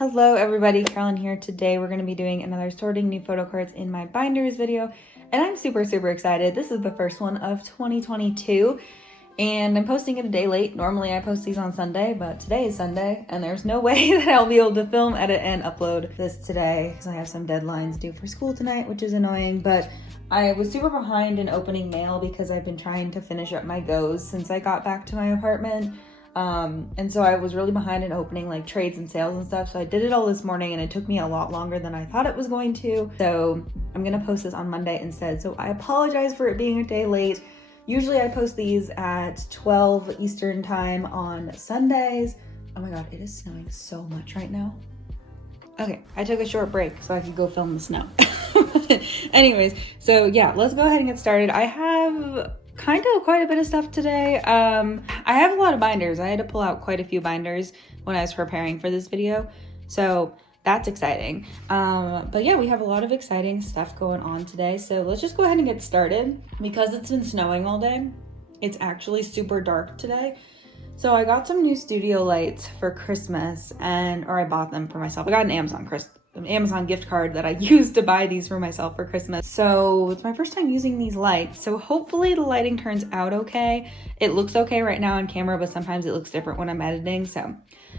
Hello everybody, Carolyn here. Today we're going to be doing another sorting new photo cards in my binders video, and I'm super excited. This is the first one of 2022 and I'm posting it a day late. Normally I post these on Sunday, but today is Sunday and there's no way that I'll be able to film, edit, and upload this today because I have some deadlines due for school tonight, which is annoying. But I was super behind in opening mail because I've been trying to finish up my goes since I got back to my apartment. And so I was really behind in opening like trades and sales and stuff. So I did it all this morning and it took me a lot longer than I thought it was going to. So I'm gonna post this on Monday instead. So I apologize for it being a day late. Usually I post these at 12 Eastern time on Sundays. Oh my God, it is snowing so much right now. Okay, I took a short break so I could go film the snow. Anyways, so yeah, let's go ahead and get started. I have quite a bit of stuff today. I have a lot of binders. I had to pull out quite a few binders when I was preparing for this video, so that's exciting. But yeah, we have a lot of exciting stuff going on today, so let's just go ahead and get started. Because it's been snowing all day, it's actually super dark today. So I got some new studio lights for Christmas, or I bought them for myself. I got an Amazon gift card that I used to buy these for myself for Christmas. So it's my first time using these lights. So hopefully the lighting turns out okay. It looks okay right now on camera, but sometimes it looks different when I'm editing. So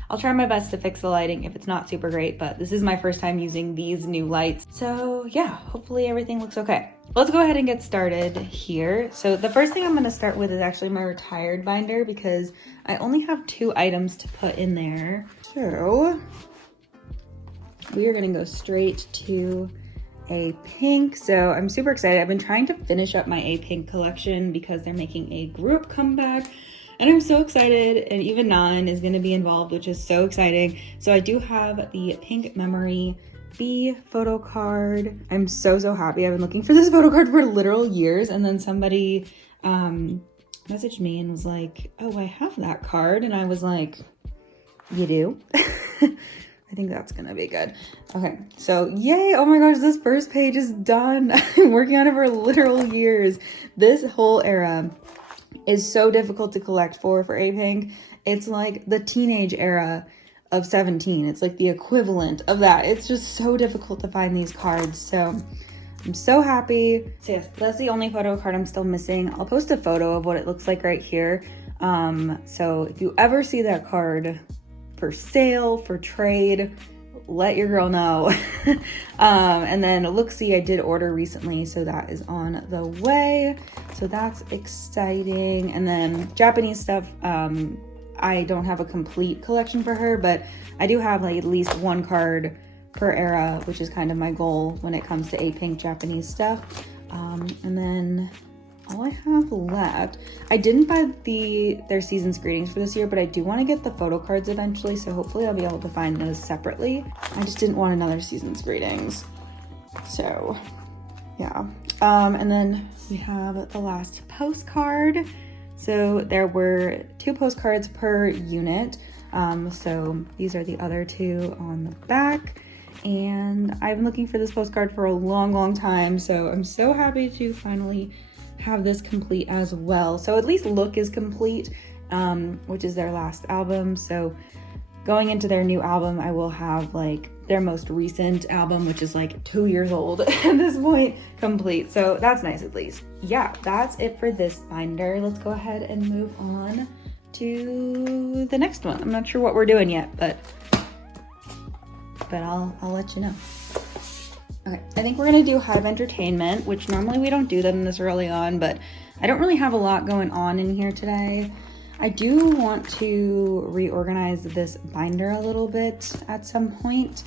I'll try my best to fix the lighting if it's not super great, but this is my first time using these new lights. So yeah, hopefully everything looks okay. Let's go ahead and get started here. So the first thing I'm gonna start with is actually my retired binder because I only have 2 items to put in there. So we are gonna go straight to a pink. So I'm super excited. I've been trying to finish up my A Pink collection because they're making a group comeback and I'm so excited, and even Nan is gonna be involved, which is so exciting. So I do have the Pink Memory B photo card. I'm so happy. I've been looking for this photo card for literal years, and then somebody messaged me and was like, oh, I have that card, and I was like, you do? I think that's gonna be good. Okay, so yay, oh my gosh, this first page is done. I've been working on it for literal years. This whole era is so difficult to collect for A Pink. It's like the teenage era of 17. It's like the equivalent of that. It's just so difficult to find these cards. So I'm so happy. So yes, that's the only photo card I'm still missing. I'll post a photo of what it looks like right here. So if you ever see that card for sale, for trade, let your girl know. And then Look-See I did order recently, so that is on the way. So that's exciting. And then Japanese stuff, I don't have a complete collection for her, but I do have like at least 1 card per era, which is kind of my goal when it comes to A Pink Japanese stuff. And then all I have left, I didn't buy their season's greetings for this year, but I do want to get the photo cards eventually, so hopefully I'll be able to find those separately. I just didn't want another season's greetings. So yeah. And then we have the last postcard. So there were 2 postcards per unit. So these are the other 2 on the back. And I've been looking for this postcard for a long time. So I'm so happy to finally have this complete as well. So at least Look is complete, which is their last album. So going into their new album, I will have like their most recent album, which is like 2 years old at this point, complete. So that's nice at least. Yeah, that's it for this binder. Let's go ahead and move on to the next one. I'm not sure what we're doing yet, but I'll let you know. Okay, I think we're gonna do Hybe Entertainment, which normally we don't do them this early on, but I don't really have a lot going on in here today. I do want to reorganize this binder a little bit at some point.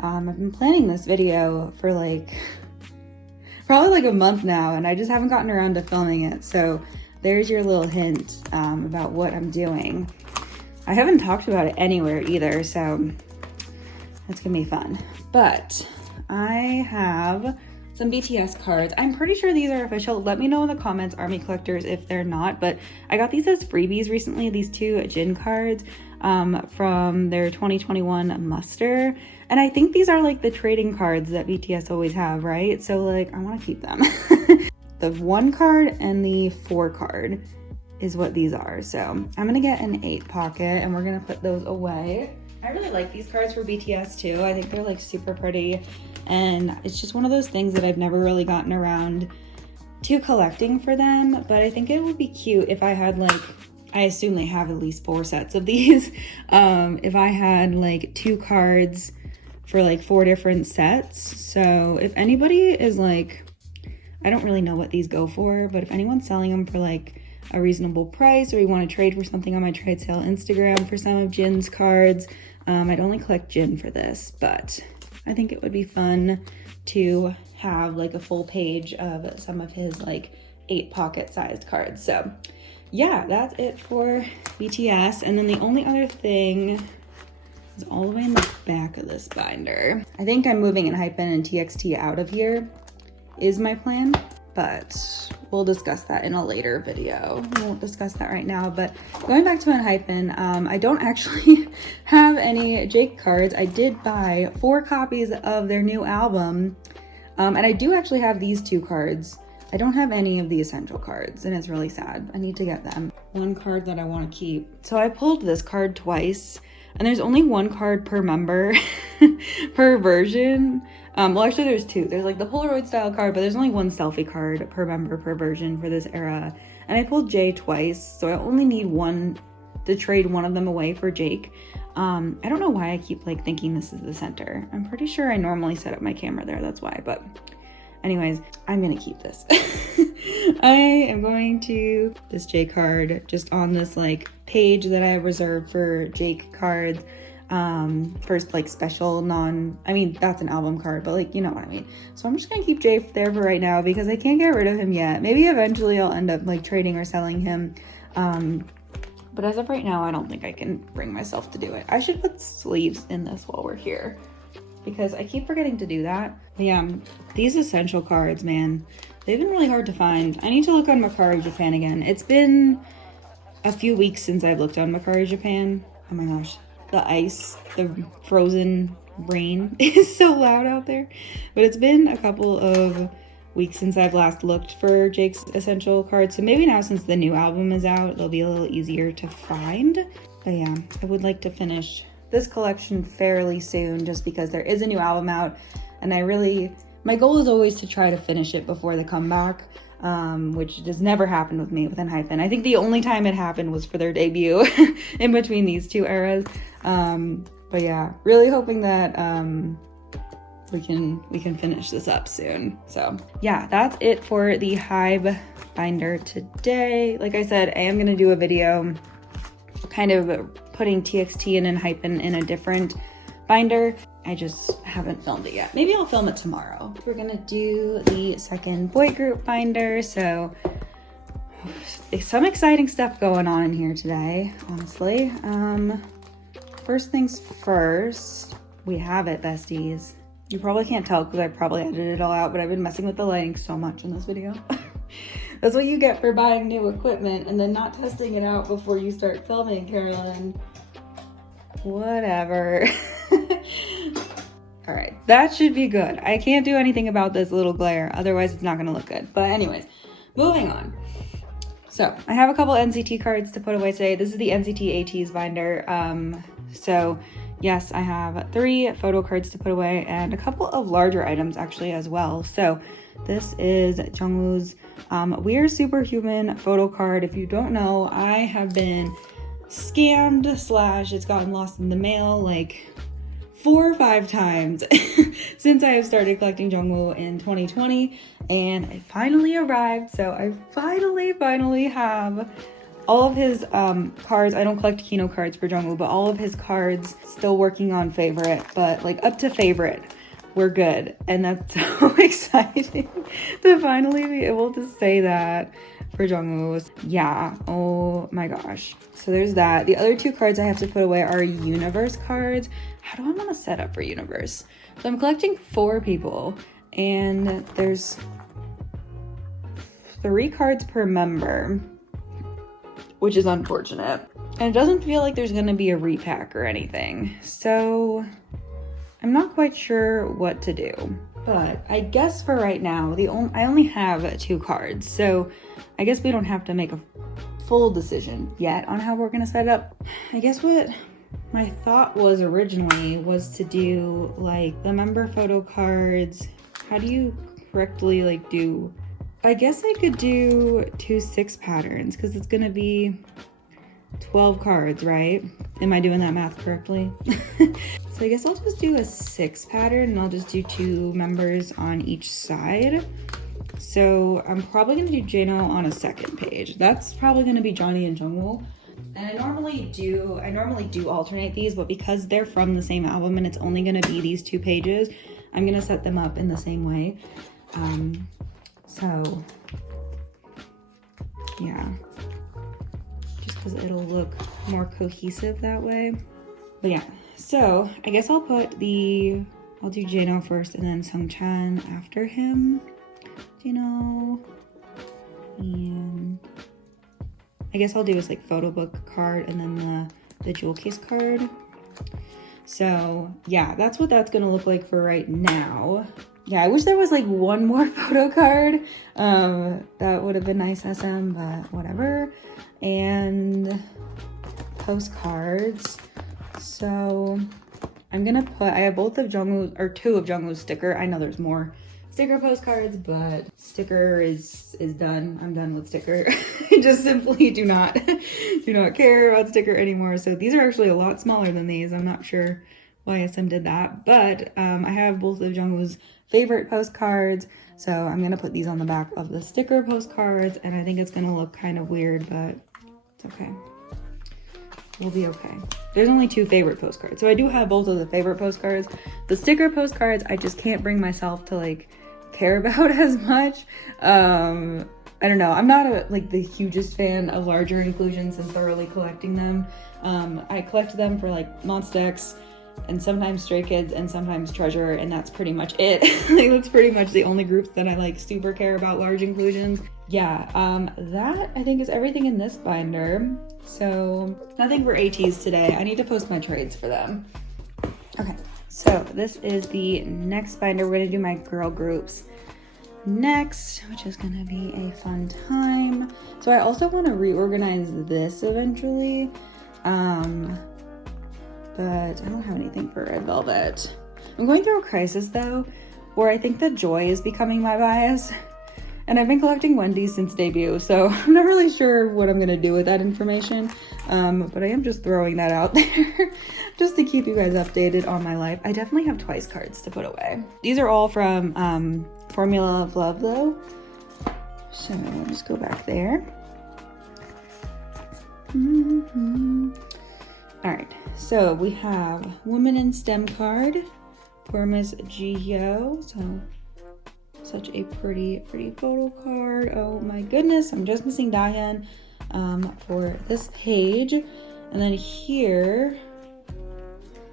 I've been planning this video for probably like a month now, and I just haven't gotten around to filming it. So there's your little hint about what I'm doing. I haven't talked about it anywhere either, so it's gonna be fun. But I have some BTS cards. I'm pretty sure these are official. Let me know in the comments, Army Collectors, if they're not, but I got these as freebies recently, these 2 Jin cards from their 2021 muster. And I think these are like the trading cards that BTS always have, right? So like, I wanna keep them. The 1 card and the 4 card is what these are. So I'm gonna get an 8 pocket and we're gonna put those away. I really like these cards for BTS too. I think they're like super pretty, and it's just one of those things that I've never really gotten around to collecting for them, but I think it would be cute if I had like, I assume they have at least 4 sets of these. If I had like 2 cards for like 4 different sets. So if anybody is like, I don't really know what these go for, but if anyone's selling them for like a reasonable price, or you want to trade for something on my trade sale Instagram for some of Jin's cards, I'd only collect Jin for this, but I think it would be fun to have like a full page of some of his like 8 pocket sized cards. So yeah, that's it for BTS. And then the only other thing is all the way in the back of this binder. I think I'm moving Hybe and TXT out of here is my plan, but we'll discuss that in a later video. We won't discuss that right now, but going back to Hybe, I don't actually have any Jake cards. I did buy 4 copies of their new album, and I do actually have these 2 cards. I don't have any of the essential cards, and it's really sad. I need to get them. One card that I want to keep. So I pulled this card twice, and there's only 1 card per member per version. Well, actually there's 2. There's like the Polaroid style card, but there's only 1 selfie card per member per version for this era. And I pulled Jay twice, so I only need 1 to trade one of them away for Jake. I don't know why I keep like thinking this is the center. I'm pretty sure I normally set up my camera there, that's why, but anyways, I'm gonna keep this. I am going to this J card just on this like page that I have reserved for Jake cards. First like special I mean, that's an album card, but like, you know what I mean. So I'm just gonna keep Jay there for right now because I can't get rid of him yet. Maybe eventually I'll end up like trading or selling him. But as of right now, I don't think I can bring myself to do it. I should put sleeves in this while we're here, because I keep forgetting to do that. But yeah, these essential cards, man, they've been really hard to find. I need to look on Mercari Japan again. It's been a few weeks since I've looked on Mercari Japan. Oh my gosh, the ice, the frozen rain is so loud out there. But it's been a couple of weeks since I've last looked for Jake's essential cards. So maybe now, since the new album is out, it'll be a little easier to find. But yeah, I would like to finish this collection fairly soon, just because there is a new album out, and my goal is always to try to finish it before the comeback, which has never happened with me with Hybe. I think the only time it happened was for their debut in between these 2 eras. But yeah, really hoping that we can finish this up soon. So yeah, that's it for the Hybe binder today. Like I said, I am gonna do a video kind of putting TXT and Hybe in a different binder. I just haven't filmed it yet. Maybe I'll film it tomorrow. We're gonna do the second boy group binder. So some exciting stuff going on in here today, honestly. First things first, we have it, besties. You probably can't tell because I probably edited it all out, but I've been messing with the lighting so much in this video. That's what you get for buying new equipment and then not testing it out before you start filming, Carolyn. Whatever. All right, that should be good. I can't do anything about this little glare, otherwise it's not gonna look good. But anyways, moving on. So I have a couple NCT cards to put away today. This is the NCT ATEEZ Binder. So yes, I have 3 photo cards to put away and a couple of larger items actually as well. So this is Jungwoo's We're Superhuman photo card. If you don't know, I have been scammed / it's gotten lost in the mail like 4 or 5 times since I have started collecting Jungwoo in 2020, and it finally arrived. So I finally have all of his cards. I don't collect Kino cards for Jungwoo, but all of his cards, still working on favorite, but like up to favorite, we're good. And that's so exciting to finally be able to say that for Jungwoo. Yeah, oh my gosh. So there's that. The other 2 cards I have to put away are Universe cards. How do I want to set up for Universe? So I'm collecting 4 people, and there's 3 cards per member, which is unfortunate. And it doesn't feel like there's gonna be a repack or anything. So I'm not quite sure what to do. But I guess for right now, I only have 2 cards. So I guess we don't have to make a full decision yet on how we're gonna set it up. I guess what my thought was originally was to do like the member photo cards. How do you correctly like do, I guess I could do 2 6 patterns because it's gonna be 12 cards, right? Am I doing that math correctly? So I guess I'll just do a 6 pattern and I'll just do 2 members on each side. So I'm probably gonna do Jano on a second page. That's probably gonna be Johnny and Jungwoo. And I normally do alternate these, but because they're from the same album and it's only gonna be these 2 pages, I'm gonna set them up in the same way. So yeah, just because it'll look more cohesive that way. But yeah, so I guess I'll do Jano first and then Sungchan after him. Jano, and I guess I'll do this like photo book card and then the jewel case card. So yeah, that's what that's gonna look like for right now. Yeah, I wish there was like one more photo card. That would have been nice, SM, but whatever. And postcards. So I'm gonna put, I have both of Jungwoo, or 2 of Jungwoo's sticker. I know there's more sticker postcards, but sticker is done. I'm done with sticker. I just simply do not care about sticker anymore. So these are actually a lot smaller than these. I'm not sure why SM did that, but I have both of Jungwoo's favorite postcards. So I'm gonna put these on the back of the sticker postcards, and I think it's gonna look kind of weird, but it's okay. We'll be okay. There's only 2 favorite postcards. So I do have both of the favorite postcards. The sticker postcards, I just can't bring myself to like care about as much. I don't know. I'm not like the hugest fan of larger inclusions and thoroughly collecting them. I collect them for like Monsta X and sometimes Stray Kids and sometimes Treasure, and that's pretty much it. Like, that's pretty much the only groups that I like super care about large inclusions. Yeah, that I think is everything in this binder. So nothing for ATEEZ today. I need to post my trades for them. Okay, so this is the next binder. We're gonna do my girl groups next, which is gonna be a fun time. So I also want to reorganize this eventually, but I don't have anything for Red Velvet. I'm going through a crisis though, where I think that Joy is becoming my bias. And I've been collecting Wendy's since debut, so I'm not really sure what I'm gonna do with that information. But I am just throwing that out there just to keep you guys updated on my life. I definitely have Twice cards to put away. These are all from Formula of Love though. So I'll just go back there. All right, so we have Woman in STEM card for Miss Jihyo. So such a pretty photo card. Oh my goodness, I'm just missing Dahyun for this page. And then here,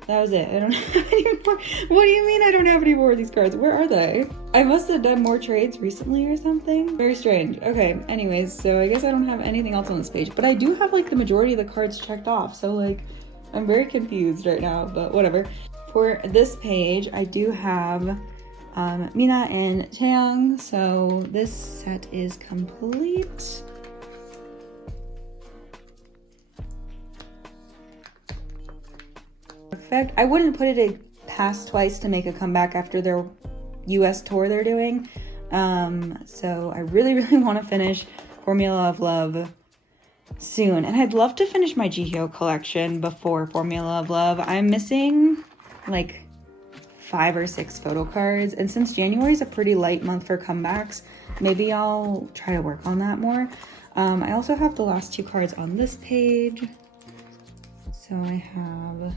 that was it. I don't have any more. What do you mean I don't have any more of these cards? Where are they? I must have done more trades recently or something. Very strange. Okay, anyways, so I guess I don't have anything else on this page, but I do have like the majority of the cards checked off. So like, I'm very confused right now, but whatever. For this page, I do have Mina and Chaeyoung, so this set is complete. Perfect. I wouldn't put it past Twice to make a comeback after their US tour they're doing. So I really want to finish Formula of Love soon. And I'd love to finish my Jihyo collection before Formula of Love. I'm missing like 5 or 6 photo cards, and since January is a pretty light month for comebacks, maybe I'll try to work on that more. I also have the last 2 cards on this page. So I have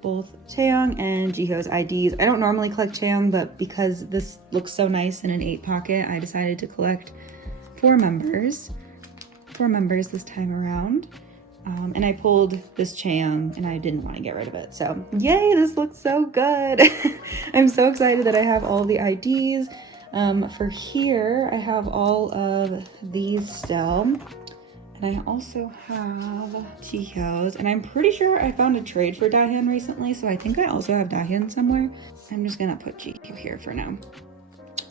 both Chaeyoung and Jihyo's IDs. I don't normally collect Chaeyoung, but because this looks so nice in an 8 pocket, I decided to collect 4 members. 4 members this time around. And I pulled this Chaeyoung and I didn't want to get rid of it. So yay, this looks so good. I'm so excited that I have all the IDs. For here, I have all of these still. And I also have Jihyo's. And I'm pretty sure I found a trade for Dahyun recently. So I think I also have Dahyun somewhere. I'm just gonna put Jihyo here for now.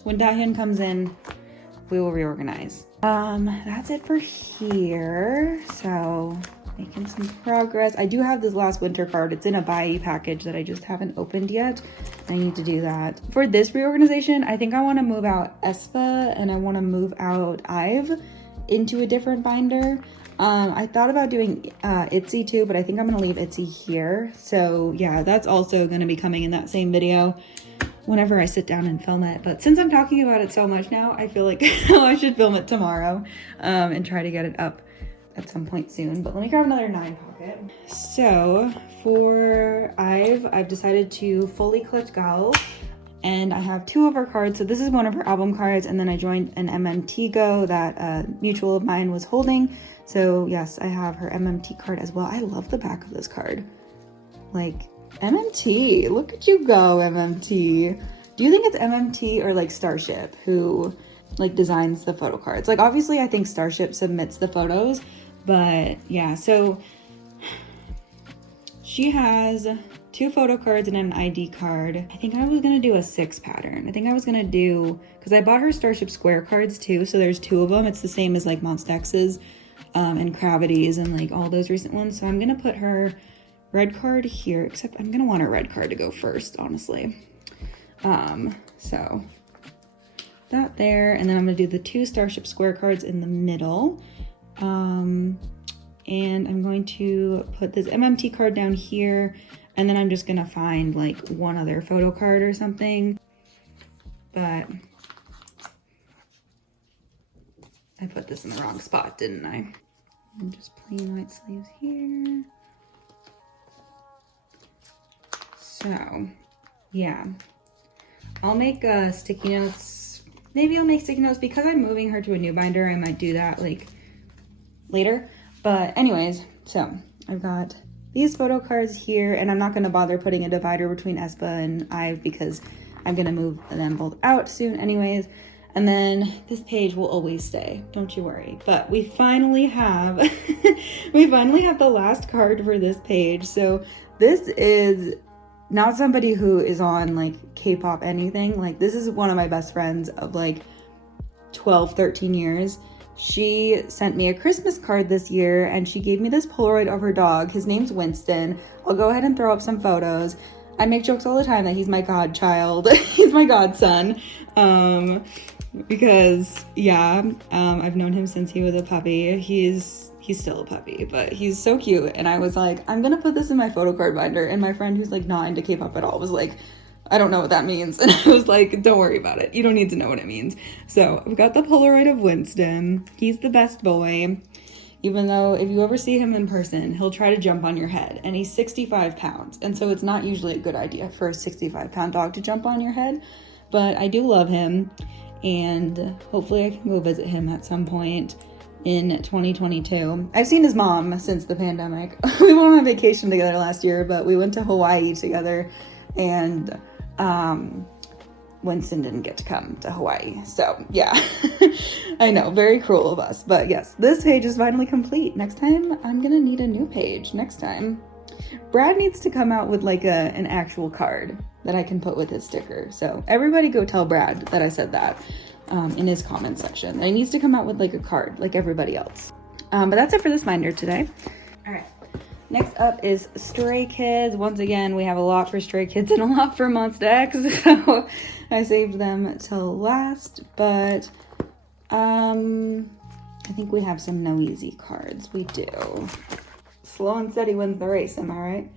When Dahyun comes in, we will reorganize. That's it for here. So Making some progress. I do have this last winter card. It's in a IVE package that I just haven't opened yet. I need to do that. For this reorganization, I think I want to move out aespa and I want to move out IVE into a different binder. I thought about doing ITZY too, but I think I'm going to leave ITZY here. So yeah, that's also going to be coming in that same video whenever I sit down and film it. But since I'm talking about it so much now, I feel like I should film it tomorrow and try to get it up at some point soon. But let me grab another 9 pocket. So for IVE, I've decided to fully collect Gal, and I have 2 of her cards. So this is one of her album cards, and then I joined an MMT Go that a mutual of mine was holding. So yes, I have her MMT card as well. I love the back of this card. Like, MMT, look at you go, MMT. Do you think it's MMT or like Starship who like designs the photo cards? Like, obviously I think Starship submits the photos, but yeah, so she has 2 photo cards and an ID card. I think I was gonna do a 6 pattern. I think I was gonna do, because I bought her Starship Square cards too, so there's 2 of them. It's the same as like Monsta X's and Gravity's and like all those recent ones. So I'm gonna put her red card here, except I'm gonna want her red card to go first, honestly. So that there, and then I'm gonna do the 2 Starship Square cards in the middle. And I'm going to put this MMT card down here, and then I'm just gonna find like one other photo card or something. But I put this in the wrong spot, didn't I? And just plain white sleeves here. So yeah, I'll make sticky notes. Maybe I'll make sticky notes because I'm moving her to a new binder. I might do that like later. But anyways, so I've got these photo cards here, and I'm not going to bother putting a divider between aespa and IVE because I'm going to move them both out soon anyways. And then this page will always stay, don't you worry. But we finally have the last card for this page. So this is not somebody who is on like K-pop anything. Like, this is one of my best friends of like 12, 13 years. She sent me a Christmas card this year, and she gave me this Polaroid of her dog. His name's Winston. I'll go ahead and throw up some photos. I make jokes all the time that he's my godchild. He's my godson. Because yeah, I've known him since he was a puppy. He's still a puppy, but he's so cute. And I was like, I'm gonna put this in my photo card binder. And my friend, who's like not into K-pop at all, was like, I don't know what that means. And I was like, don't worry about it. You don't need to know what it means. So I've got the Polaroid of Winston. He's the best boy. Even though if you ever see him in person, he'll try to jump on your head. And he's 65 pounds. And so it's not usually a good idea for a 65-pound dog to jump on your head. But I do love him. And hopefully I can go visit him at some point in 2022. I've seen his mom since the pandemic. We went on a vacation together last year, but we went to Hawaii together, and Winston didn't get to come to Hawaii. So yeah, I know, very cruel of us. But yes, this page is finally complete. Next time, I'm gonna need a new page next time. Brad needs to come out with like an actual card that I can put with his sticker. So everybody go tell Brad that I said that in his comment section. That he needs to come out with like a card like everybody else. But that's it for this binder today. All right. Next up is Stray Kids. Once again, we have a lot for Stray Kids and a lot for Monsta X. So I saved them till last. But I think we have some No Easy cards. We do. Slow and steady wins the race, am I right?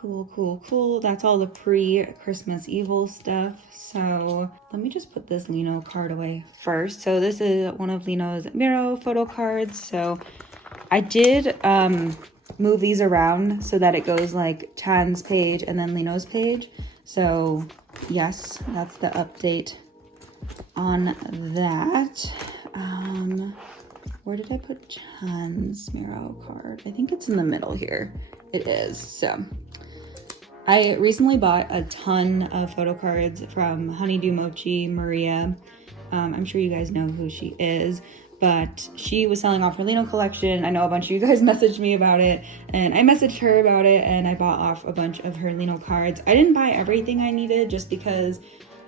Cool. That's all the pre-Christmas Evil stuff. So let me just put this Lino card away first. So this is one of Lino's Miro photo cards. So I did move these around so that it goes like Chan's page and then Lino's page. So yes, that's the update on that. Where did I put Chan's Miro card? I think it's in the middle here. It is. So I recently bought a ton of photo cards from Honeydew Mochi Maria. I'm sure you guys know who she is, but she was selling off her Lino collection. I know a bunch of you guys messaged me about it, and I messaged her about it, and I bought off a bunch of her Lino cards. I didn't buy everything I needed just because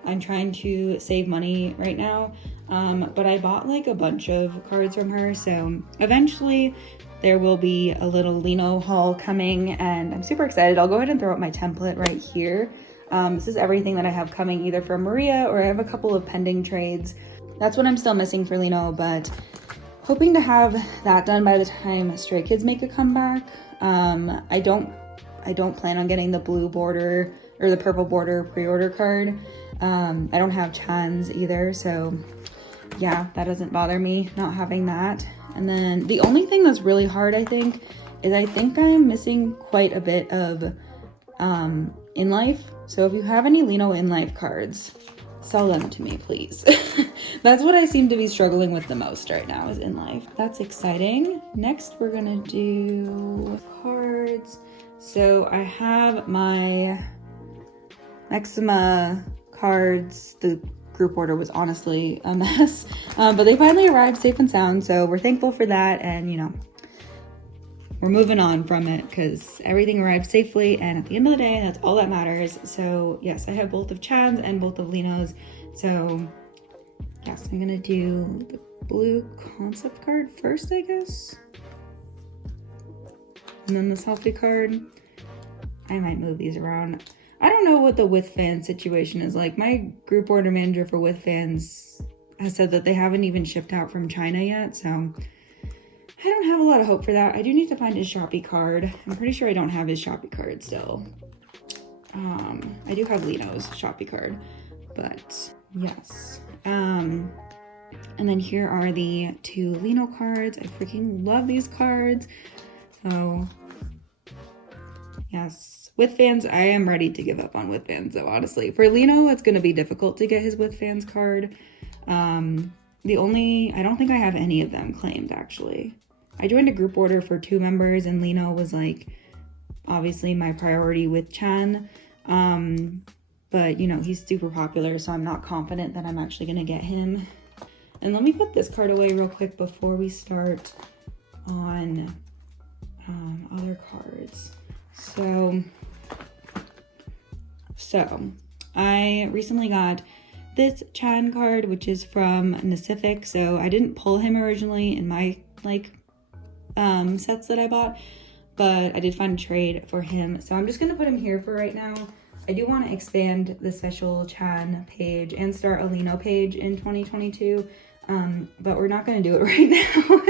I'm trying to save money right now. but I bought like a bunch of cards from her, so eventually there will be a little Lino haul coming, and I'm super excited. I'll go ahead and throw up my template right here. This is everything that I have coming either from Maria, or I have a couple of pending trades. That's what I'm still missing for Lino, but hoping to have that done by the time Stray Kids make a comeback. I don't plan on getting the blue border or the purple border pre-order card. I don't have Chan's either, so yeah, that doesn't bother me not having that. And then the only thing that's really hard, I think I'm missing quite a bit of in life. So if you have any Lino in life cards, sell them to me, please. That's what I seem to be struggling with the most right now, is in life. That's exciting. Next, we're gonna do cards. So I have my Maxima cards. The group order was honestly a mess, but they finally arrived safe and sound, so we're thankful for that. And you know, we're moving on from it because everything arrived safely, and at the end of the day, that's all that matters. So yes, I have both of Chan's and both of Lino's. So yes, I'm gonna do the blue concept card first, I guess, and then the selfie card. I might move these around. I don't know what the With Fans situation is like. My group order manager for With Fans has said that they haven't even shipped out from China yet, so I don't have a lot of hope for that. I do need to find his Shopee card. I'm pretty sure I don't have his Shopee card still. I do have Lino's Shopee card, but yes. And then here are the 2 Lino cards. I freaking love these cards. So yes. With Fans, I am ready to give up on With Fans, though, honestly. For Lino, it's going to be difficult to get his With Fans card. I don't think I have any of them claimed, actually. I joined a group order for 2 members, and Lino was, like, obviously my priority with Chan. But, you know, he's super popular, so I'm not confident that I'm actually going to get him. And let me put this card away real quick before we start on other cards. So I recently got this Chan card, which is from Pacific. So I didn't pull him originally in my sets that I bought, but I did find a trade for him. So I'm just gonna put him here for right now. I do want to expand the special Chan page and start a Lino page in 2022, but we're not gonna do it right now.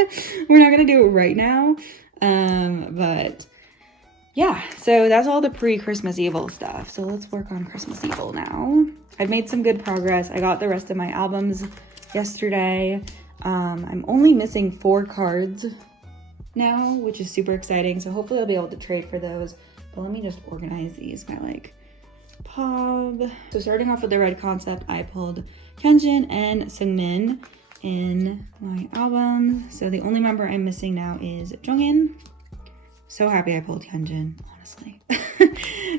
We're not gonna do it right now, but yeah, so that's all the pre-Christmas Evil stuff. So let's work on Christmas Evil now. I've made some good progress. I got the rest of my albums yesterday. I'm only missing 4 cards now, which is super exciting. So hopefully I'll be able to trade for those. But let me just organize these by like pop. So starting off with the red concept, I pulled Hyunjin and Seungmin in my album. So the only member I'm missing now is Jongin. So happy I pulled Hyunjin, honestly.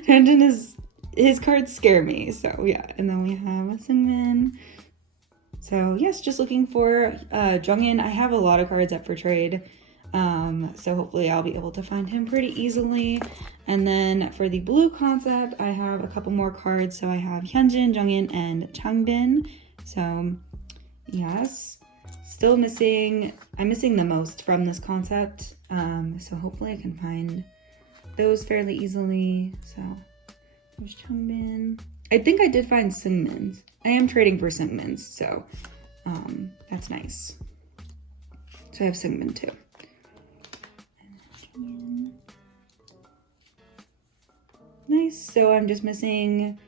Hyunjin his cards scare me, so yeah. And then we have Seungmin. So yes, just looking for Jongin. I have a lot of cards up for trade, so hopefully I'll be able to find him pretty easily. And then for the blue concept, I have a couple more cards. So I have Hyunjin, Jongin, and Changbin. So yes, still missing. I'm missing the most from this concept. So hopefully I can find those fairly easily. So there's Changbin. I think I did find Seungmin's. I am trading for Seungmin's, so that's nice. So I have Seungmin too. Nice. So I'm just missing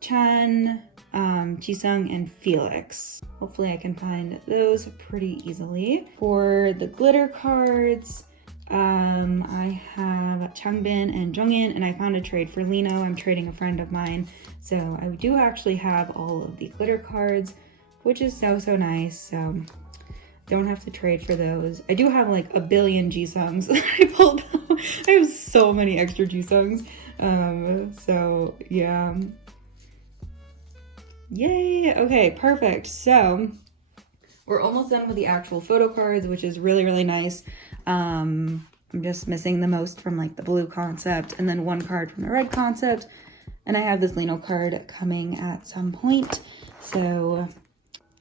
Chan, Jisung, and Felix. Hopefully I can find those pretty easily. For the glitter cards, I have Changbin and Jongin, and I found a trade for Lino. I'm trading a friend of mine. So I do actually have all of the glitter cards, which is so nice. So don't have to trade for those. I do have like a billion Jisung that I pulled out. I have so many extra Jisung. So yeah. Yay! Okay, perfect. So we're almost done with the actual photo cards, which is really nice. I'm just missing the most from like the blue concept and then 1 card from the red concept. And I have this Lino card coming at some point. So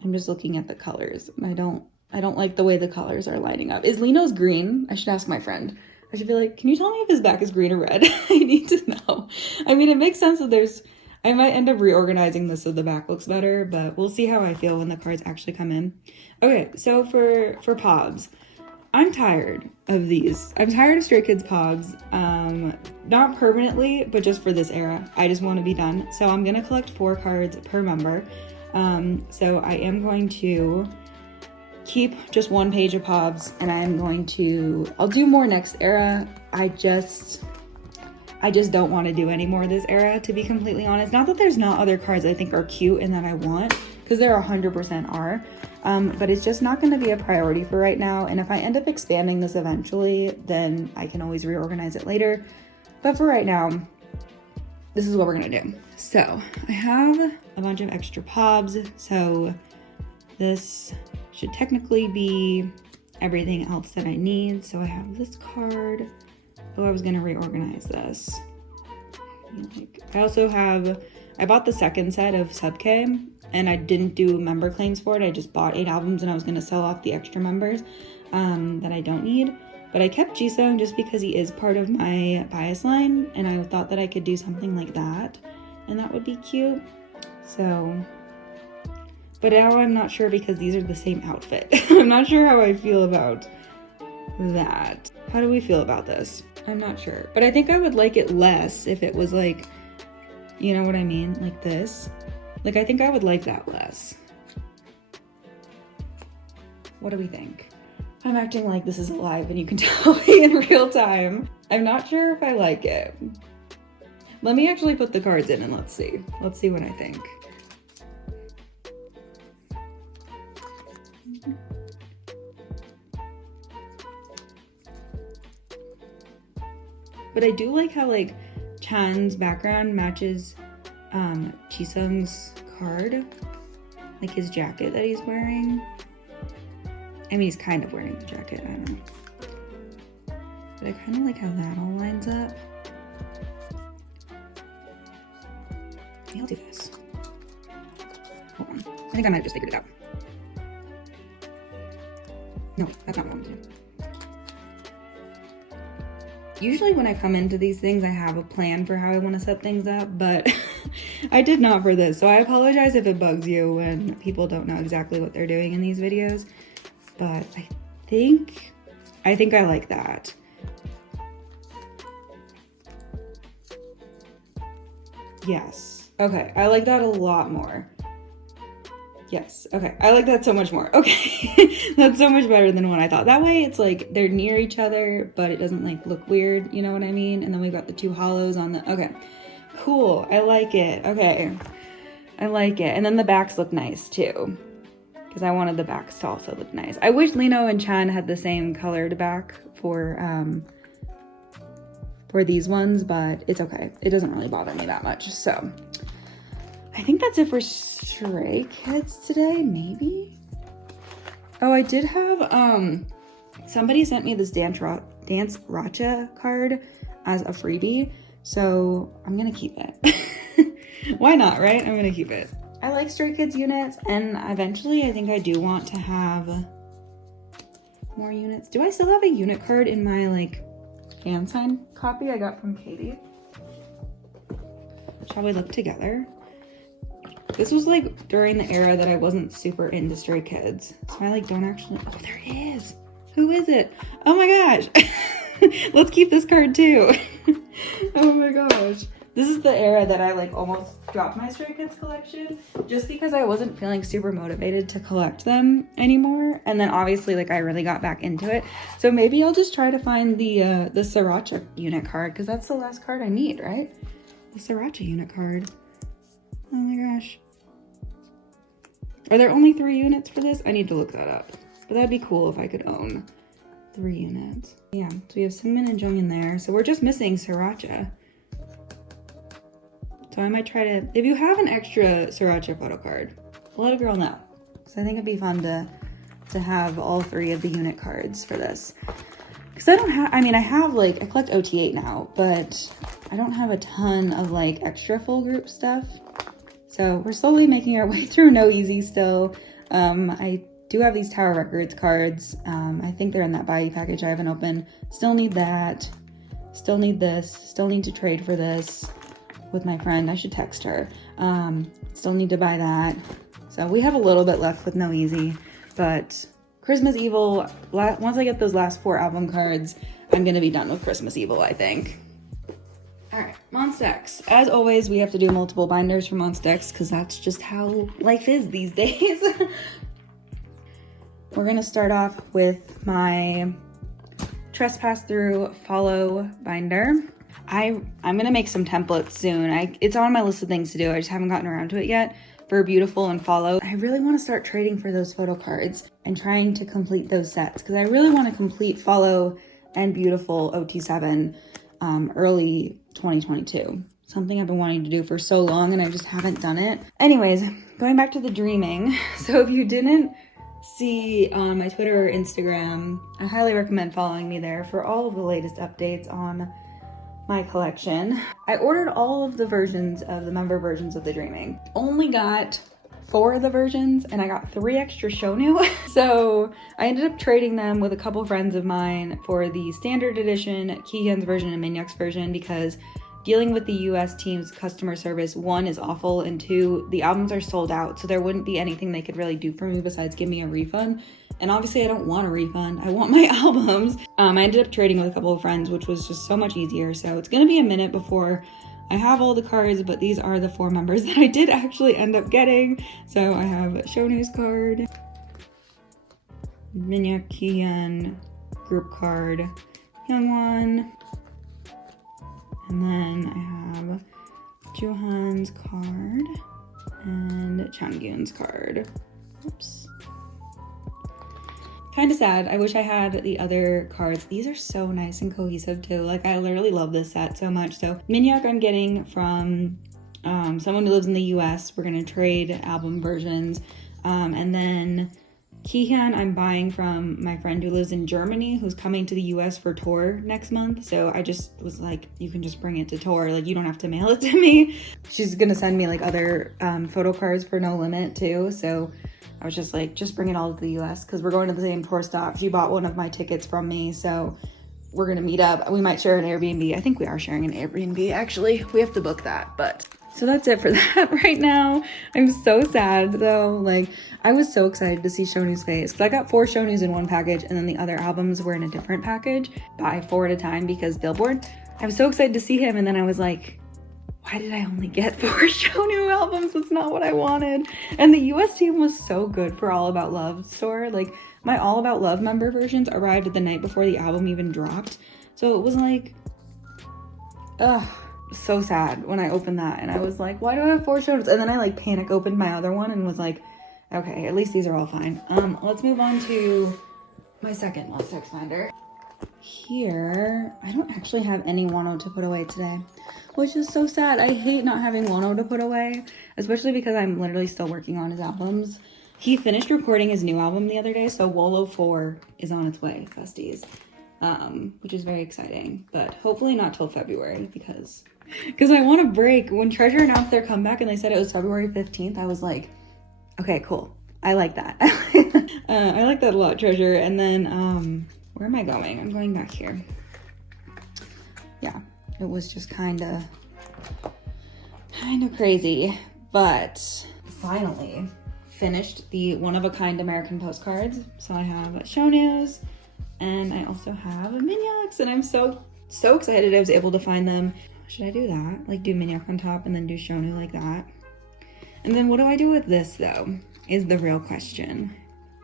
I'm just looking at the colors. And I don't like the way the colors are lining up. Is Lino's green? I should ask my friend. I should be like, can you tell me if his back is green or red? I need to know. I mean, it makes sense that I might end up reorganizing this so the back looks better, but we'll see how I feel when the cards actually come in. Okay, so for Pobs, I'm tired of these. I'm tired of Stray Kids Pobs. Not permanently, but just for this era. I just want to be done. So I'm gonna collect 4 cards per member. So I am going to keep just 1 page of Pobs, and I'll do more next era. I just don't want to do any more this era, to be completely honest. Not that there's not other cards I think are cute and that I want, because there 100% are, but it's just not going to be a priority for right now. And if I end up expanding this eventually, then I can always reorganize it later. But for right now, this is what we're going to do. So I have a bunch of extra Pobs, so this should technically be everything else that I need. So I have this card. Oh, I was gonna reorganize this. I bought the second set of Sub-K, and I didn't do member claims for it. I just bought 8 albums, and I was gonna sell off the extra members that I don't need. But I kept Jisung just because he is part of my bias line, and I thought that I could do something like that, and that would be cute. So, but now I'm not sure because these are the same outfit. I'm not sure how I feel about that. How do we feel about this? I'm not sure, but I think I would like it less if it was like, you know what I mean? Like this. Like, I think I would like that less. What do we think? I'm acting like this is live and you can tell me in real time. I'm not sure if I like it. Let me actually put the cards in and let's see. Let's see what I think. But I do like how like Chan's background matches Jisung's card, like his jacket that he's wearing. I mean, he's kind of wearing the jacket, I don't know. But I kind of like how that all lines up. Maybe I'll do this. Hold on. I think I might have just figured it out. No, that's not what I'm doing. Usually when I come into these things, I have a plan for how I want to set things up, but I did not for this. So I apologize if it bugs you when people don't know exactly what they're doing in these videos, but I think I like that. Yes. Okay, I like that a lot more. Yes, okay, I like that so much more. Okay, that's so much better than what I thought. That way it's like they're near each other, but it doesn't like look weird, you know what I mean? And then we've got the 2 hollows on the, okay, cool, I like it, okay. I like it, and then the backs look nice too, because I wanted the backs to also look nice. I wish Lino and Chan had the same colored back for these ones, but it's okay. It doesn't really bother me that much, so. I think that's it for Stray Kids today, maybe? Oh, I did have, somebody sent me this Dance Racha card as a freebie, so I'm gonna keep it. Why not, right? I'm gonna keep it. I like Stray Kids units, and eventually I think I do want to have more units. Do I still have a unit card in my, like, fan sign copy I got from Katie? Shall we look together? This was like during the era that I wasn't super into Stray Kids. So I like don't actually, oh, there it is. Who is it? Oh my gosh. Let's keep this card too. Oh my gosh. This is the era that I like almost dropped my Stray Kids collection just because I wasn't feeling super motivated to collect them anymore. And then obviously like I really got back into it. So maybe I'll just try to find the Sriracha unit card because that's the last card I need, right? The Sriracha unit card. Oh my gosh. Are there only 3 units for this? I need to look that up. But that'd be cool if I could own 3 units. Yeah, so we have Seungmin and Jung in there. So we're just missing Sriracha. So I might try to, if you have an extra Sriracha photo card, let a girl know. Because I think it'd be fun to have all 3 of the unit cards for this. Because I don't have, I mean, I have like, I collect OT8 now, but I don't have a ton of like extra full group stuff. So we're slowly making our way through No Easy still. I do have these Tower Records cards. I think they're in that IVE package I haven't opened. Still need that. Still need this. Still need to trade for this with my friend. I should text her. Still need to buy that. So we have a little bit left with No Easy, but Christmas Evil, once I get those last 4 album cards, I'm gonna be done with Christmas Evil, I think. All right, Monsta X. As always, we have to do multiple binders for Monsta X because that's just how life is these days. We're gonna start off with my Trespass Through Follow binder. I'm gonna make some templates soon. It's on my list of things to do. I just haven't gotten around to it yet for Beautiful and Follow. I really want to start trading for those photo cards and trying to complete those sets because I really want to complete Follow and Beautiful OT7 early 2022. Something I've been wanting to do for so long and I just haven't done it. Anyways, going back to the dreaming. So if you didn't see on my Twitter or Instagram, I highly recommend following me there for all of the latest updates on my collection. I ordered all of the versions of the member versions of the Dreaming. Only got 4 of the versions and I got 3 extra Shonu. So I ended up trading them with a couple friends of mine for the standard edition, Kihyun's version and Minhyuk's version because dealing with the US team's customer service, 1 is awful and 2, the albums are sold out. So there wouldn't be anything they could really do for me besides give me a refund. And obviously I don't want a refund. I want my albums. I ended up trading with a couple of friends, which was just so much easier. So it's gonna be a minute before I have all the cards, but these are the 4 members that I did actually end up getting. So I have Shonu's card, Minhyuk, Kihyun, group card, Hyungwon, and then I have Joohan's card and Changyun's card. Oops. Kind of sad. I wish I had the other cards. These are so nice and cohesive too. Like I literally love this set so much. So Minhyuk I'm getting from someone who lives in the US. We're gonna trade album versions. And then Kihyun I'm buying from my friend who lives in Germany who's coming to the US for tour next month. So I just was like, you can just bring it to tour. Like you don't have to mail it to me. She's gonna send me like other photo cards for no limit too. So I was just like, just bring it all to the US because we're going to the same tour stop. She bought one of my tickets from me, so we're gonna meet up. We might share an Airbnb. I think we are sharing an Airbnb, actually. We have to book that, but. So that's it for that right now. I'm so sad though. Like, I was so excited to see Shonu's face because I got 4 Shonus in one package and then the other albums were in a different package. Buy 4 at a time because Billboard. I was so excited to see him and then I was like, why did I only get 4 Shonu albums? That's not what I wanted. And the US team was so good for All About Love store. Like my All About Love member versions arrived the night before the album even dropped. So it was like, ugh, so sad when I opened that. And I was like, why do I have 4 Shonus? And then I like panic opened my other one and was like, okay, at least these are all fine. Let's move on to my second Monsta X binder. Here, I don't actually have any Wano to put away today, which is so sad. I hate not having Wano to put away, especially because I'm literally still working on his albums. He finished recording his new album the other day, so Wolo 4 is on its way, festies, which is very exciting, but hopefully not till February because I want a break. When Treasure announced their comeback and they said it was February 15th, I was like, okay, cool. I like that. I like that a lot, Treasure. And then, where am I going? I'm going back here. Yeah, it was just kind of crazy, but finally finished the one-of-a-kind American postcards. So I have Shonu's and I also have Minhyuk's and I'm so excited I was able to find them. Should I do that? Like do Minhyuk on top and then do Shonu like that? And then what do I do with this though, is the real question.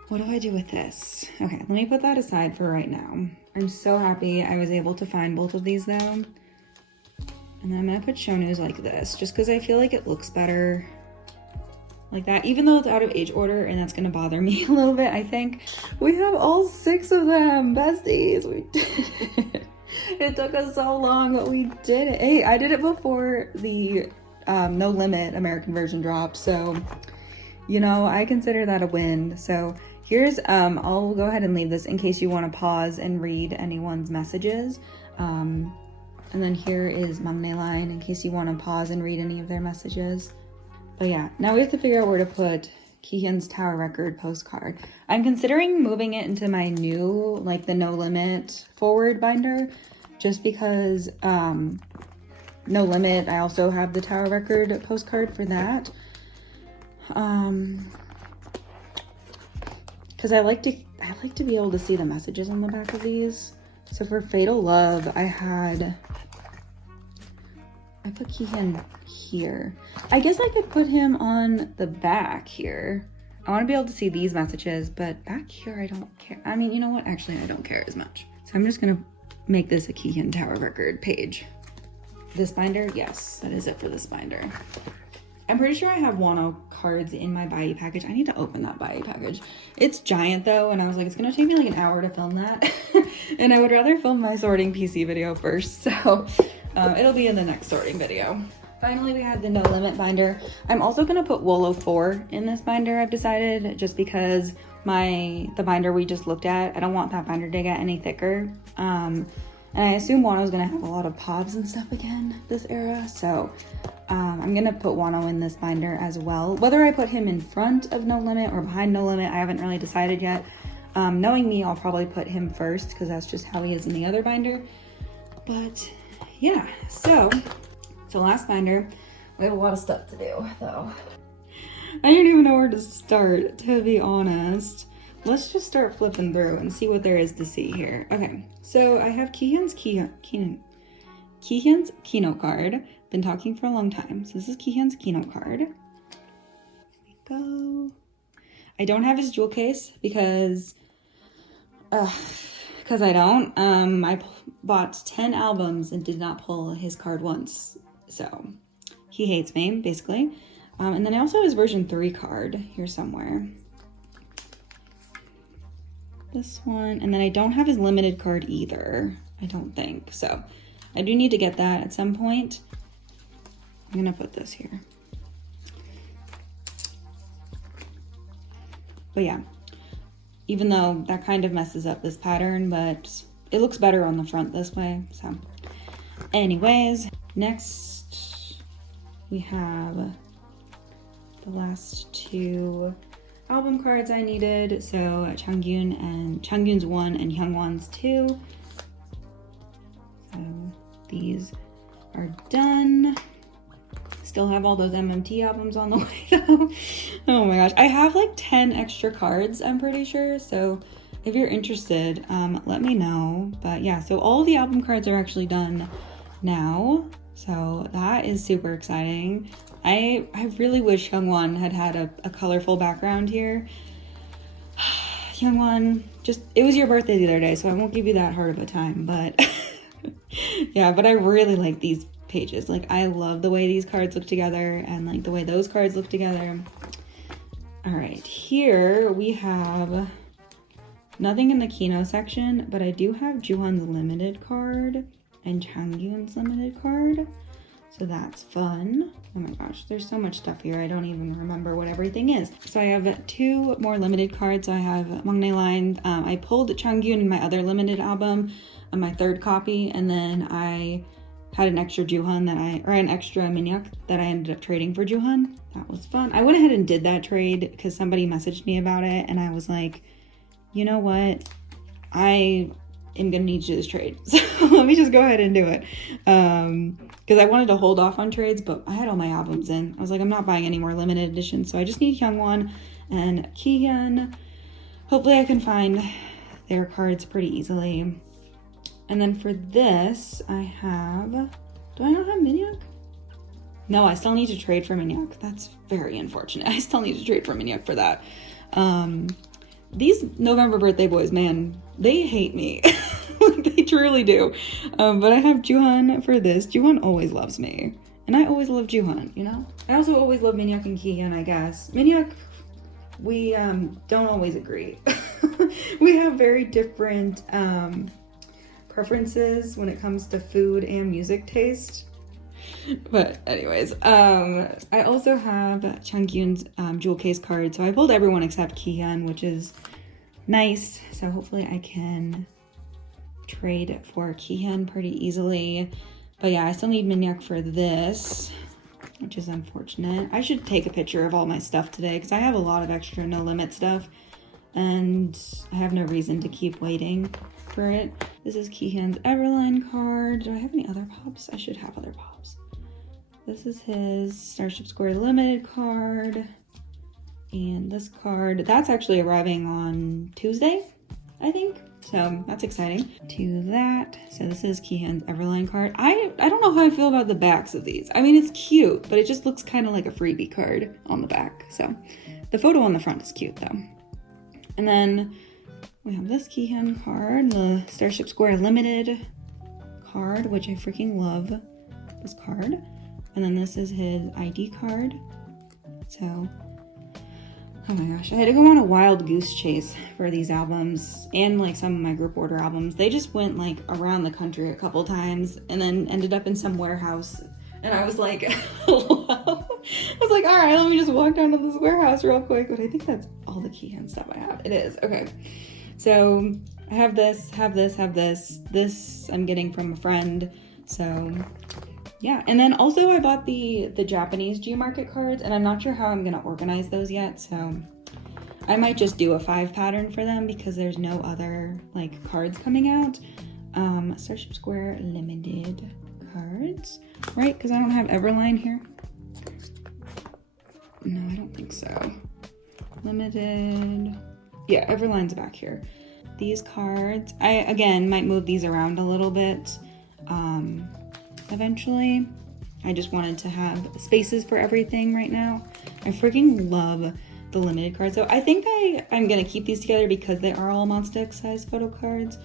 What do I do with this? Okay, let me put that aside for right now. I'm so happy I was able to find both of these though. And then I'm gonna put Shonu's like this, just because I feel like it looks better like that, even though it's out of age order and that's gonna bother me a little bit, I think. We have all 6 of them, besties. We did it. It took us so long, but we did it. Hey, I did it before the No Limit American version dropped, so you know, I consider that a win. So here's, I'll go ahead and leave this in case you want to pause and read anyone's messages. And then here is Maknae in case you want to pause and read any of their messages. But yeah, now we have to figure out where to put Keehan's Tower Record postcard. I'm considering moving it into my new, like the No Limit forward binder, just because No Limit, I also have the Tower Record postcard for that. Because I like to be able to see the messages on the back of these. So for Fatal Love, I put Keehan here. I guess I could put him on the back here. I want to be able to see these messages, but back here I don't care. I mean, you know what? Actually, I don't care as much. So I'm just gonna make this a Keehan Tower Record page. This binder, yes, that is it for this binder. I'm pretty sure I have Wano cards in my IVE package. I need to open that IVE package. It's giant though, and I was like, it's gonna take me like an hour to film that. And I would rather film my sorting PC video first, so it'll be in the next sorting video. Finally, we had the No Limit binder. I'm also gonna put Wolo 4 in this binder, I've decided, just because the binder we just looked at, I don't want that binder to get any thicker. And I assume Wano's gonna have a lot of pops and stuff again this era, so I'm gonna put Wano in this binder as well. Whether I put him in front of No Limit or behind No Limit, I haven't really decided yet. Knowing me, I'll probably put him first because that's just how he is in the other binder. But yeah, so last binder, we have a lot of stuff to do though. I don't even know where to start, to be honest. Let's just start flipping through and see what there is to see here. Okay, so I have Keehan's keynote card. Been talking for a long time. So this is Keehan's keynote card. Here we go. I don't have his jewel case because I don't. I bought 10 albums and did not pull his card once. So he hates me, basically. And then I also have his version 3 card here somewhere. This one. And then I don't have his limited card either, I don't think. So I do need to get that at some point. I'm gonna put this here. But yeah, even though that kind of messes up this pattern, but it looks better on the front this way. So anyways, next we have the last 2 album cards I needed. So Changyun's 1 and Hyungwon's 2. So these are done. Still have all those MMT albums on the way though. Oh my gosh, I have like 10 extra cards, I'm pretty sure. So if you're interested, let me know. But yeah, so all the album cards are actually done now. So that is super exciting. I really wish Hyungwon had a colorful background here. Hyungwon, it was your birthday the other day, so I won't give you that hard of a time, but yeah, but I really like these pages. Like, I love the way these cards look together and like the way those cards look together. All right, here we have nothing in the Kino section, but I do have Juhan's limited card and Changyun's limited card. So that's fun. Oh my gosh, there's so much stuff here. I don't even remember what everything is. So I have 2 more limited cards. So I have Mangne Line. I pulled Changyun in my other limited album on my 3rd copy, and then I had an extra Juhan an extra Minhyuk that I ended up trading for Juhan. That was fun. I went ahead and did that trade because somebody messaged me about it, and I was like, you know what? I am gonna need to do this trade. So let me just go ahead and do it. Because I wanted to hold off on trades, but I had all my albums in. I was like, I'm not buying any more limited editions, so I just need Hyungwon and Keehan. Hopefully I can find their cards pretty easily. And then for this, I have, do I not have Minhyuk? No, I still need to trade for Minhyuk. That's very unfortunate. I still need to trade for Minhyuk for that. These November birthday boys, man, they hate me. They truly do. But I have Juhan for this. Juhan always loves me. And I always love Juhan, you know? I also always love Minhyuk and Keehan, I guess. Minhyuk, we don't always agree. We have very different preferences when it comes to food and music taste. But anyways, I also have Changyun's jewel case card. So I pulled everyone except Keehan, which is nice. So hopefully I can trade for Keehan pretty easily. But yeah, I still need Minhyuk for this. which is unfortunate. I should take a picture of all my stuff today because I have a lot of extra No Limit stuff and I have no reason to keep waiting for it. This is Keehan's Everline card. Do I have any other pops? I should have other pops. This is his Starship Square Limited card. And this card, that's actually arriving on Tuesday, I think. So that's exciting. To that, so this is Keehan's Everline card. I don't know how I feel about the backs of these. I mean, it's cute, but it just looks kind of like a freebie card on the back. So the photo on the front is cute though. And then we have this Keehan card, the Starship Square Limited card, which I freaking love this card. And then this is his ID card. So, oh my gosh, I had to go on a wild goose chase for these albums and like some of my group order albums. They just went like around the country a couple times and then ended up in some warehouse. And I was like, hello? I was like, all right, let me just walk down to this warehouse real quick. But I think that's all the Keehan stuff I have. It is, okay. So I have this. This I'm getting from a friend. So yeah, and then also I bought the Japanese G-Market cards, and I'm not sure how I'm gonna organize those yet, so I might just do a 5 pattern for them because there's no other like cards coming out. Starship Square Limited cards, right? Because I don't have Everline here. No, I don't think so. Limited, yeah, Everline's back here. These cards, I again might move these around a little bit. Eventually. I just wanted to have spaces for everything right now. I freaking love the limited cards. So I think I'm gonna keep these together because they are all Monsta X size photo cards.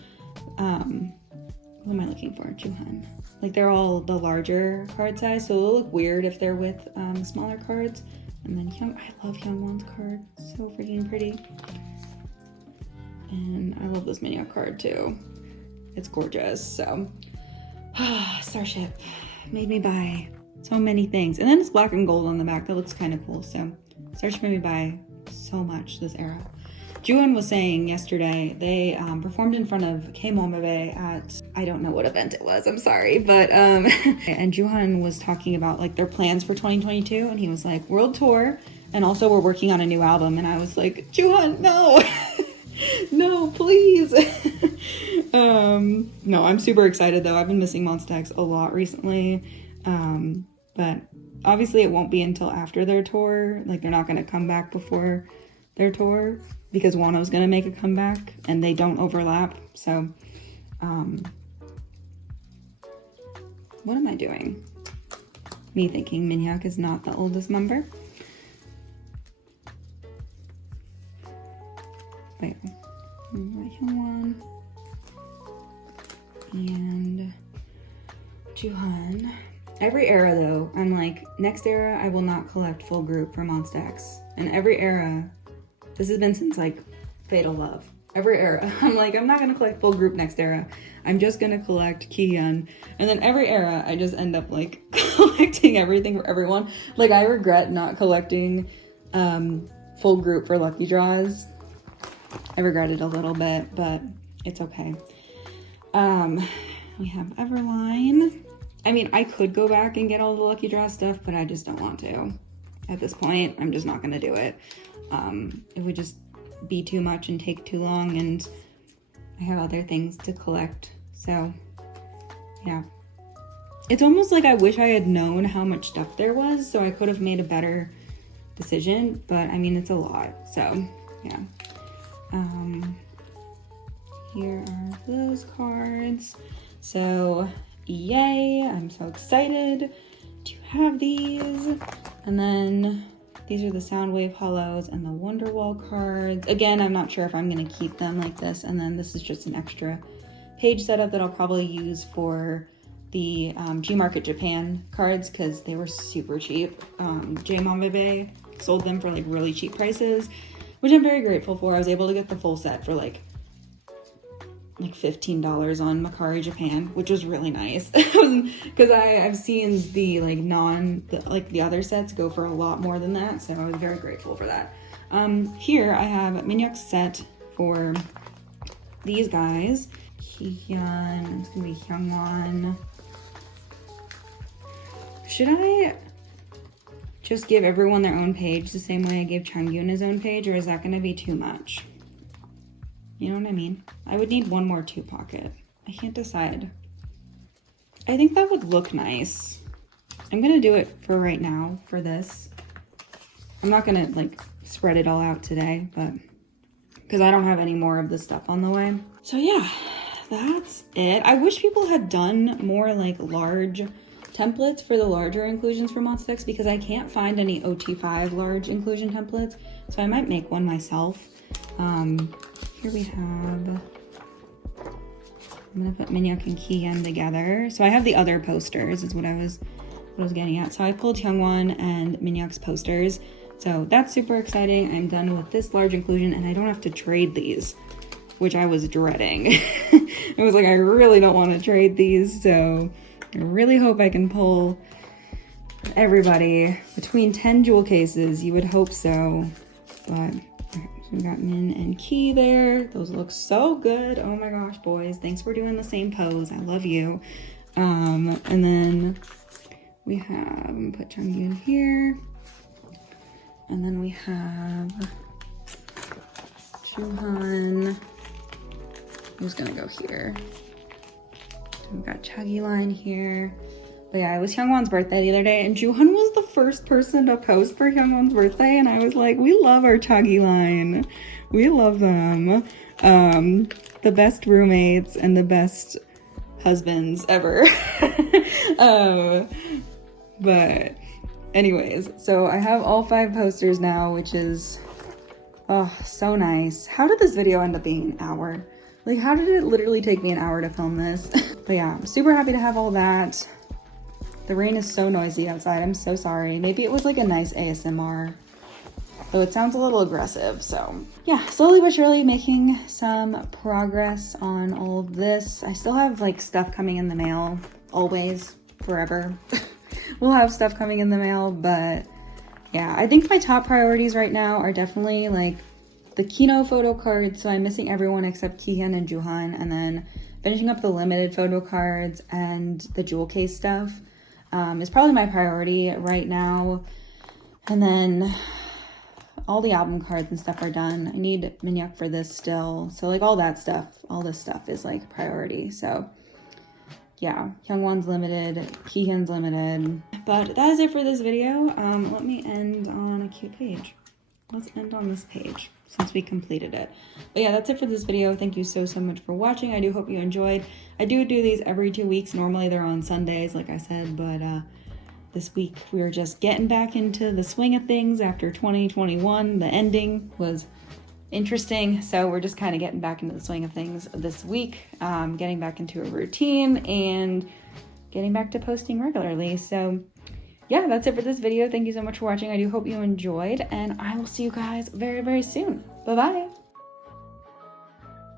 What am I looking for? Juhan. Like they're all the larger card size, so it'll look weird if they're with smaller cards. And then I love Hyungwon's card. So freaking pretty. And I love this Minhyuk card too. It's gorgeous, so. Starship made me buy so many things. And then it's black and gold on the back. That looks kind of cool. So Starship made me buy so much this era. Juhan was saying yesterday, they performed in front of Monsta at, I don't know what event it was, I'm sorry. But, and Juhan was talking about like their plans for 2022. And he was like, world tour. And also we're working on a new album. And I was like, Juhan, no. No, please. No, I'm super excited though. I've been missing Monsta X a lot recently. But obviously it won't be until after their tour. Like they're not going to come back before their tour because Wano's going to make a comeback and they don't overlap. So, what am I doing? Me thinking Minhyuk is not the oldest member. Wait, Hyungwon and Juhan. Every era though, I'm like, next era I will not collect full group for Monsta X. And every era, this has been since like Fatal Love. Every era, I'm like, I'm not gonna collect full group next era. I'm just gonna collect Keehan. And then every era, I just end up like collecting everything for everyone. Like I regret not collecting full group for Lucky Draws. I regret it a little bit, but it's okay. We have Everline. I mean, I could go back and get all the Lucky Draw stuff, but I just don't want to. At this point, I'm just not gonna do it. It would just be too much and take too long, and I have other things to collect. So, yeah. It's almost like I wish I had known how much stuff there was, so I could have made a better decision, but I mean, it's a lot, so, yeah. Here are those cards. So yay, I'm so excited to have these. And then these are the Soundwave Hollows and the Wonderwall cards. Again, I'm not sure if I'm gonna keep them like this. And then this is just an extra page setup that I'll probably use for the G-Market Japan cards because they were super cheap. Monsta sold them for like really cheap prices, which I'm very grateful for. I was able to get the full set for like $15 on Mercari Japan, which was really nice because I've seen the like the other sets go for a lot more than that, so I was very grateful for that. Here I have Minhyuk's set for these guys. Keehan, it's gonna be Hyungwon. Should I just give everyone their own page the same way I gave Changyun his own page, or is that gonna be too much? You know what I mean? I would need one more 2 pocket. I can't decide. I think that would look nice. I'm gonna do it for right now, for this. I'm not gonna like spread it all out today, but because I don't have any more of this stuff on the way. So yeah, that's it. I wish people had done more like large templates for the larger inclusions for Monsta X, because I can't find any OT5 large inclusion templates. So I might make one myself. Here we have, I'm gonna put Minhyuk and Kihyun together. So I have the other posters is what I was getting at. So I pulled Hyungwon and Minhyuk's posters. So that's super exciting. I'm done with this large inclusion and I don't have to trade these, which I was dreading. I was like, I really don't want to trade these. So I really hope I can pull everybody between 10 jewel cases. You would hope so. But so we got Min and Ki there. Those look so good. Oh my gosh, boys. Thanks for doing the same pose. I love you. And then we have, I'm gonna put Changyun here. And then we have Joohan. Who's gonna go here? So we've got Chuggy line here. But yeah, it was Hyungwon's birthday the other day, and Joohan was the first person to post for Hyungwon's birthday, and I was like, we love our Chuggy line. We love them. The best roommates and the best husbands ever. But anyways, so I have all 5 posters now, which is, oh, so nice. How did this video end up being an hour? Like, how did it literally take me an hour to film this? But yeah, I'm super happy to have all that. The rain is so noisy outside. I'm so sorry. Maybe it was like a nice ASMR, though it sounds a little aggressive. So yeah, slowly but surely making some progress on all of this. I still have like stuff coming in the mail, always, forever. We'll have stuff coming in the mail, but yeah, I think my top priorities right now are definitely like the Kino photo cards. So I'm missing everyone except Kihyun and Joohan, and then finishing up the limited photo cards and the jewel case stuff is probably my priority right now. And then all the album cards and stuff are done. I need Minhyuk for this still. So like all that stuff, all this stuff is like priority. So yeah, Hyungwon's limited, Kihyun's limited. But that is it for this video. Let me end on a cute page. Let's end on this page since we completed it. But yeah, that's it for this video. Thank you so much for watching. I do hope you enjoyed. I do these every 2 weeks. Normally they're on Sundays, like I said, but this week we were just getting back into the swing of things after 2021. The ending was interesting, so we're just kind of getting back into the swing of things this week, getting back into a routine and getting back to posting regularly. So yeah, that's it for this video. Thank you so much for watching. I do hope you enjoyed, and I will see you guys very soon. Bye bye.